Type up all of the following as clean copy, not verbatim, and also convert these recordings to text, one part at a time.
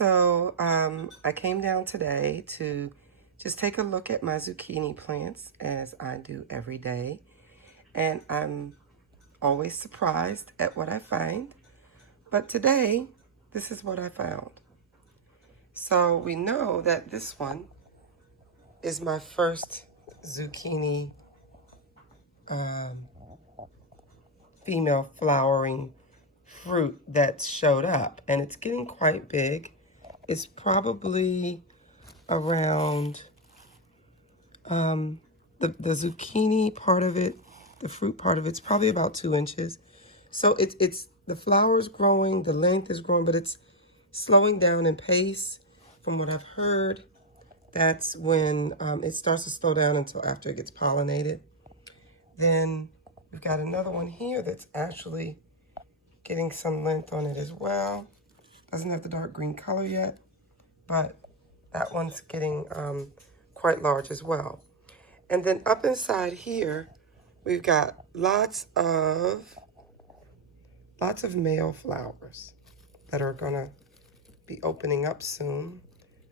I came down today to just take a look at my zucchini plants as I do every day. And I'm always surprised at what I find. But today, this is what I found. So we know that this one is my first zucchini female flowering fruit that showed up. And it's getting quite big. It's probably around the zucchini part of it, the fruit part of it's probably about 2 inches. So it's the flower's growing, the length is growing, but it's slowing down in pace. From what I've heard, that's when it starts to slow down until after it gets pollinated. Then we've got another one here that's actually getting some length on it as well. Doesn't have the dark green color yet, but that one's getting quite large as well. And then up inside here, we've got lots of male flowers that are gonna be opening up soon.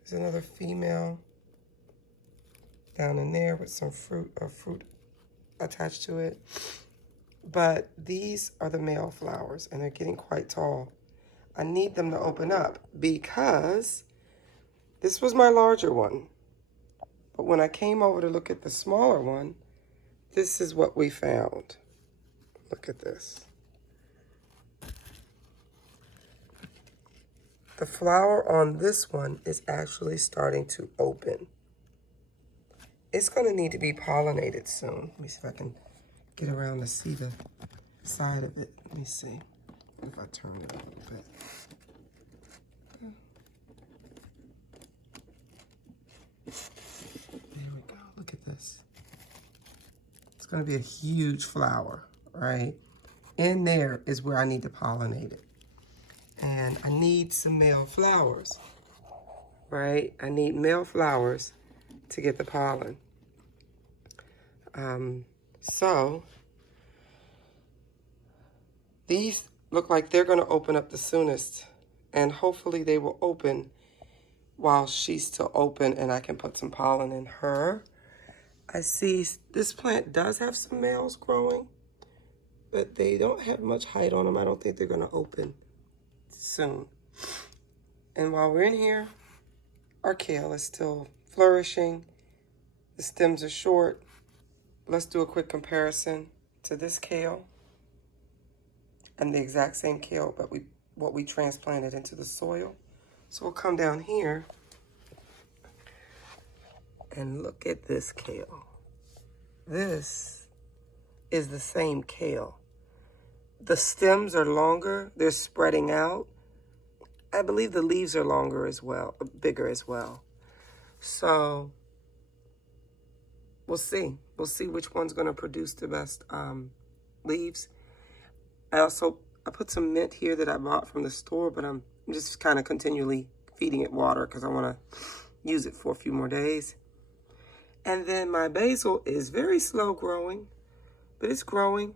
There's another female down in there with some fruit attached to it. But these are the male flowers, and they're getting quite tall. I need them to open up because this was my larger one. But when I came over to look at the smaller one, this is what we found. Look at this. The flower on this one is actually starting to open. It's going to need to be pollinated soon. Let me see if I can get around to see the side of it. Let me see if I turn it a little bit. There we go. Look at this. It's going to be a huge flower, right? In there is where I need to pollinate it. And I need some male flowers, right? I need male flowers to get the pollen. So these look like they're going to open up the soonest, and hopefully they will open while she's still open and I can put some pollen in her. I see this plant does have some males growing, but they don't have much height on them. I don't think they're going to open soon. And while we're in here, our kale is still flourishing. The stems are short. Let's do a quick comparison to this kale and the exact same kale, but what we transplanted into the soil. So we'll come down here and look at this kale. This is the same kale. The stems are longer, they're spreading out. I believe the leaves are longer as well, bigger as well. So we'll see. We'll see which one's going to produce the best leaves. I put some mint here that I bought from the store, but I'm just kind of continually feeding it water because I want to use it for a few more days. And then my basil is very slow growing, but it's growing.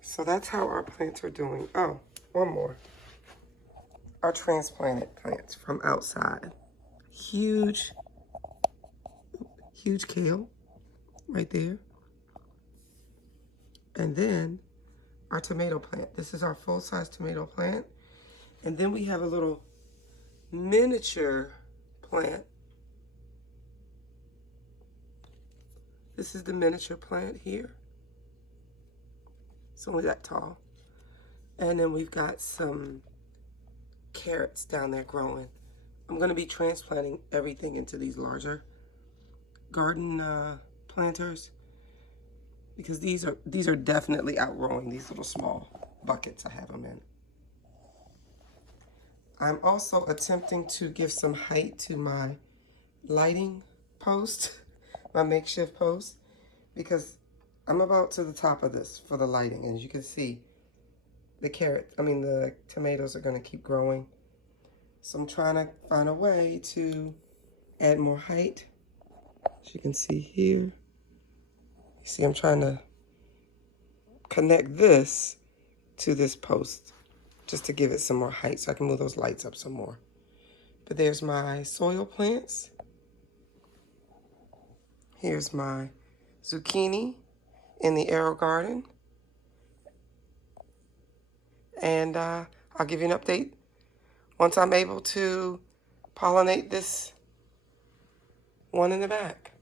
So that's how our plants are doing. Oh, one more. Our transplanted plants from outside. Huge kale right there. And then our tomato plant. This is our full-size tomato plant. And then we have a little miniature plant. This is the miniature plant here. It's only that tall. And then we've got some carrots down there growing. I'm going to be transplanting everything into these larger garden planters because these are definitely outgrowing these little small buckets I have them in. I'm also attempting to give some height to my lighting post, my makeshift post, because I'm about to the top of this for the lighting. And as you can see, the tomatoes are going to keep growing. So I'm trying to find a way to add more height. As you can see here, you see I'm trying to connect this to this post just to give it some more height so I can move those lights up some more. But there's my soil plants. Here's my zucchini in the arrow garden. And I'll give you an update once I'm able to pollinate this one in the back.